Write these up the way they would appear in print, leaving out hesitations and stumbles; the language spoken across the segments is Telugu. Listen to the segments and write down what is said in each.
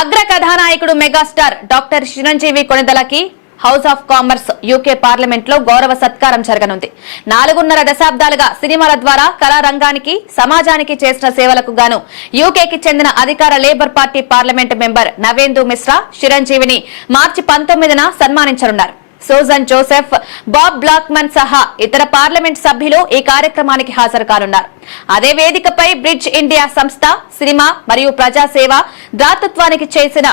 అగ్ర కథానాయకుడు మెగాస్టార్ డాక్టర్ చిరంజీవి కొణిదలకి house of commons UK parliament లో గౌరవ సత్కారం జరగనుంది. 4.5 దశాబ్దాలుగా సినిమాల ద్వారా కళారంగానికి సమాజానికి చేసిన సేవలకు గాను యూకేకి చెందిన అధికార labour party parliament member Navendu Mishra చిరంజీవిని మార్చి 19న సన్మానించనున్నారు. సూజన్ జోసెఫ్, బాబ్ బ్లాక్మన్ సహా ఇతర పార్లమెంట్ సభ్యులు ఈ కార్యక్రమానికి హాజరు కానున్నారు. అదే వేదికపై బ్రిడ్జ్ ఇండియా సంస్థ సినిమా మరియు ప్రజాసేవ దాతృత్వానికి చేసిన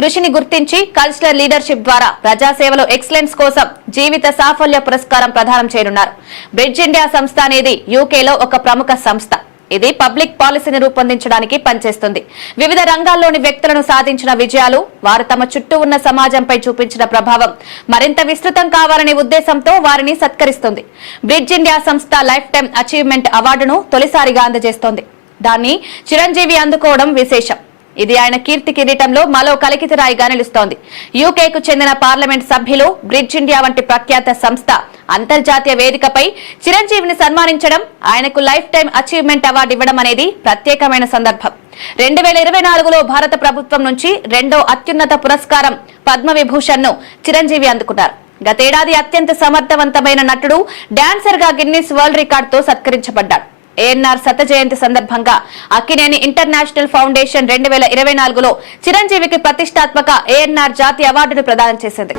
కృషిని గుర్తించి కల్చరల్ లీడర్షిప్ ద్వారా ప్రజాసేవలో ఎక్సలెన్స్ కోసం జీవిత సాఫల్య పురస్కారం ప్రదానం చేయనున్నారు. బ్రిడ్జ్ ఇండియా సంస్థ అనేది యూకేలో ఒక ప్రముఖ సంస్థ. ఇది పబ్లిక్ పాలసీని రూపొందించడానికి పనిచేస్తుంది. వివిధ రంగాల్లోని వ్యక్తులను సాధించిన విజయాలు, వారు తమ చుట్టూ ఉన్న సమాజంపై చూపించిన ప్రభావం మరింత విస్తృతం కావాలనే ఉద్దేశంతో వారిని సత్కరిస్తుంది. బ్రిడ్జ్ ఇండియా సంస్థ లైఫ్ టైం అచీవ్మెంట్ అవార్డును తొలిసారిగా అందజేస్తోంది. దాన్ని చిరంజీవి అందుకోవడం విశేషం. ఇది ఆయన కీర్తి కిరీటంలో మరో కలికితురాయిగా నిలుస్తోంది. యూకేకు చెందిన పార్లమెంట్ సభ్యులు, బ్రిడ్జ్ ఇండియా వంటి ప్రఖ్యాత సంస్థ అంతర్జాతీయ వేదికపై చిరంజీవిని సన్మానించడం, ఆయనకు లైఫ్ టైం అచీవ్మెంట్ అవార్డు ఇవ్వడం అనేది ప్రత్యేకమైన సందర్భం. 2024లో భారత ప్రభుత్వం నుంచి రెండో అత్యున్నత పురస్కారం పద్మవిభూషణ్ ను చిరంజీవి అందుకున్నారు. గతేడాది అత్యంత సమర్థవంతమైన నటుడు, డాన్సర్ గా గిన్నిస్ వరల్డ్ రికార్డుతో సత్కరించబడ్డాడు. ఏఎన్ఆర్ శత జయంతి సందర్భంగా అక్కినేని ఇంటర్నేషనల్ ఫౌండేషన్ 2024లో చిరంజీవికి ప్రతిష్టాత్మక ఏఎన్ఆర్ జాతీయ అవార్డును ప్రదానం చేసింది.